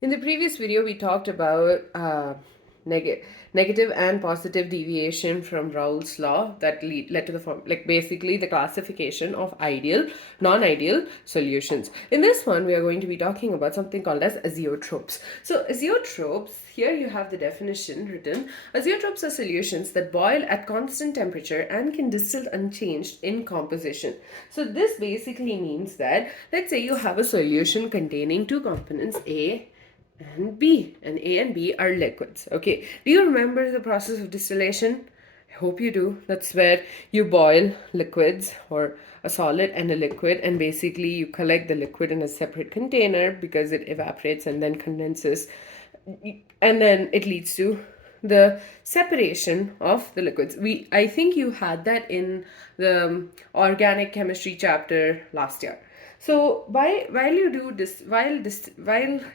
In the previous video, we talked about negative and positive deviation from Raoult's law that led to the form, like basically the classification of ideal, non-ideal solutions. In this one, we are going to be talking about something called as azeotropes. So azeotropes, here you have the definition written. Azeotropes are solutions that boil at constant temperature and can distill unchanged in composition. So this basically means that, let's say you have a solution containing two components, A and B, and A and B are liquids. Okay, do you remember the process of distillation? I hope you do. That's where you boil liquids or a solid and a liquid, and basically you collect the liquid in a separate container because it evaporates and then condenses, and then it leads to the separation of the liquids. I think you had that in the organic chemistry chapter last year. So while you do this, while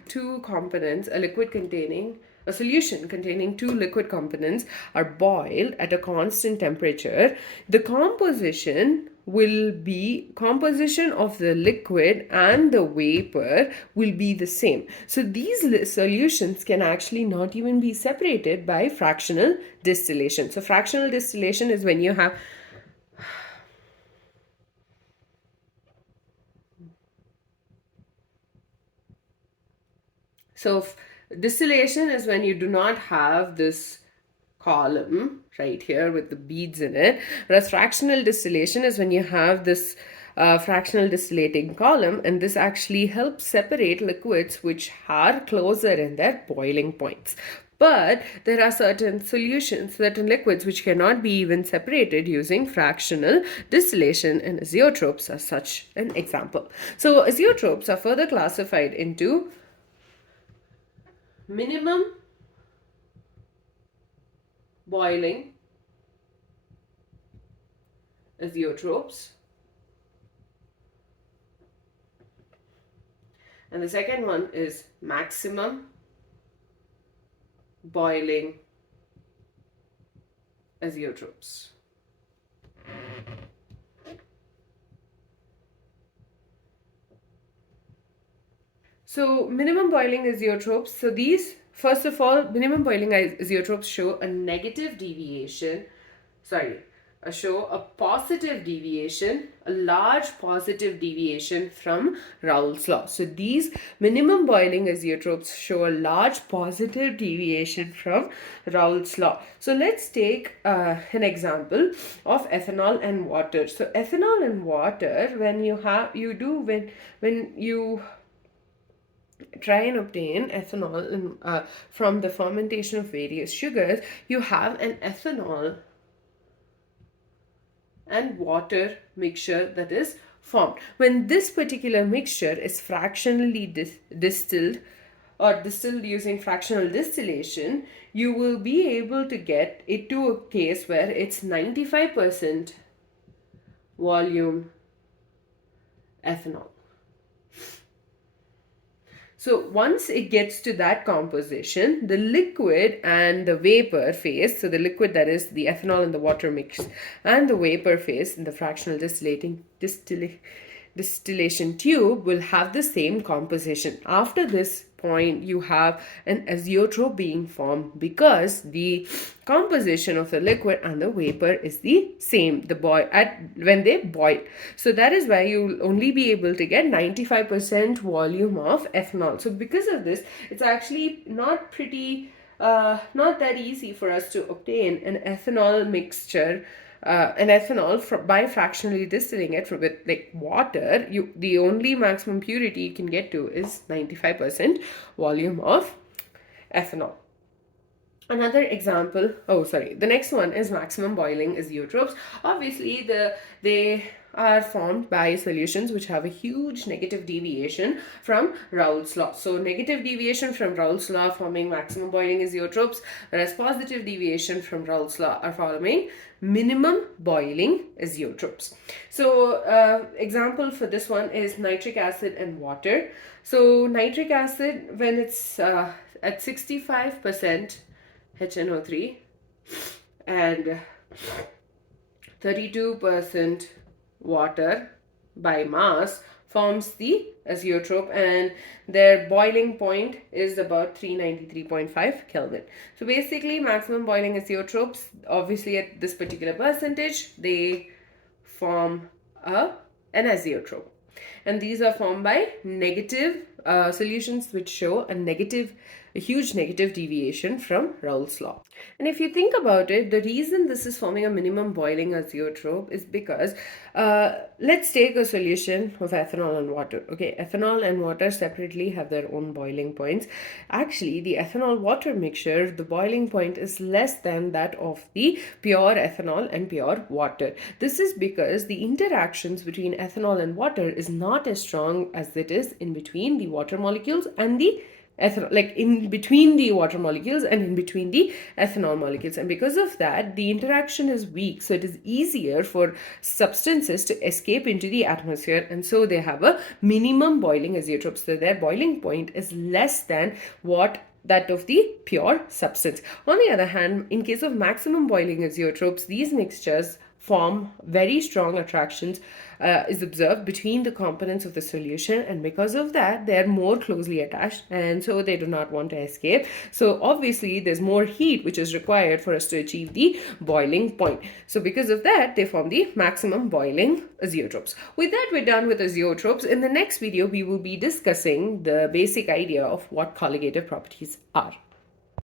two components, a solution containing two liquid components are boiled at a constant temperature, the composition of the liquid and the vapor will be the same. So these solutions can actually not even be separated by fractional distillation. So fractional distillation is when you have distillation is when you do not have this column right here with the beads in it, whereas fractional distillation is when you have this fractional distillating column, and this actually helps separate liquids which are closer in their boiling points. But there are certain solutions, certain liquids which cannot be even separated using fractional distillation, and azeotropes are such an example. So azeotropes are further classified into minimum boiling azeotropes, and the second one is maximum boiling azeotropes. So minimum boiling azeotropes, so these, first of all, minimum boiling azeotropes show a negative deviation, show a positive deviation, a large positive deviation from Raoult's law. So these minimum boiling azeotropes show a large positive deviation from Raoult's law. So let's take an example of ethanol and water. So ethanol and water, when you try and obtain ethanol from the fermentation of various sugars, you have an ethanol and water mixture that is formed. When this particular mixture is fractionally distilled or distilled using fractional distillation, you will be able to get it to a case where it's 95% volume ethanol. So once it gets to that composition, the liquid and the vapor phase, so the liquid, that is the ethanol and the water mix, and the vapor phase in the fractional distillation tube will have the same composition. After this point, you have an azeotrope being formed because the composition of the liquid and the vapor is the same when they boil. So that is why you'll only be able to get 95% volume of ethanol. So because of this, it's actually not that easy for us to obtain an ethanol mixture, by fractionally distilling it with like water. The only maximum purity you can get to is 95% volume of ethanol. Another example, the next one is maximum boiling azeotropes. Obviously, they are formed by solutions which have a huge negative deviation from Raoult's law. So negative deviation from Raoult's law forming maximum boiling azeotropes, whereas positive deviation from Raoult's law are forming minimum boiling azeotropes. So example for this one is nitric acid and water. So nitric acid, when it's at 65% HNO3 and 32% water by mass, forms the azeotrope, and their boiling point is about 393.5 Kelvin. So basically, maximum boiling azeotropes, obviously at this particular percentage, they form an azeotrope. And these are formed by negative solutions which show a huge negative deviation from Raoult's law. And if you think about it, the reason this is forming a minimum boiling azeotrope is because let's take a solution of ethanol and water. Okay, ethanol and water separately have their own boiling points. Actually, the ethanol water mixture, the boiling point is less than that of the pure ethanol and pure water. This is because the interactions between ethanol and water is not as strong as it is in between the water molecules and the ethanol, like in between the water molecules and in between the ethanol molecules. And because of that, the interaction is weak, so it is easier for substances to escape into the atmosphere, and so they have a minimum boiling azeotrope. So their boiling point is less than what that of the pure substance. On the other hand, in case of maximum boiling azeotropes, these mixtures form very strong attractions is observed between the components of the solution, and because of that they are more closely attached, and so they do not want to escape. So obviously there's more heat which is required for us to achieve the boiling point. So because of that they form the maximum boiling azeotropes. With that, we're done with azeotropes. In the next video we will be discussing the basic idea of what colligative properties are.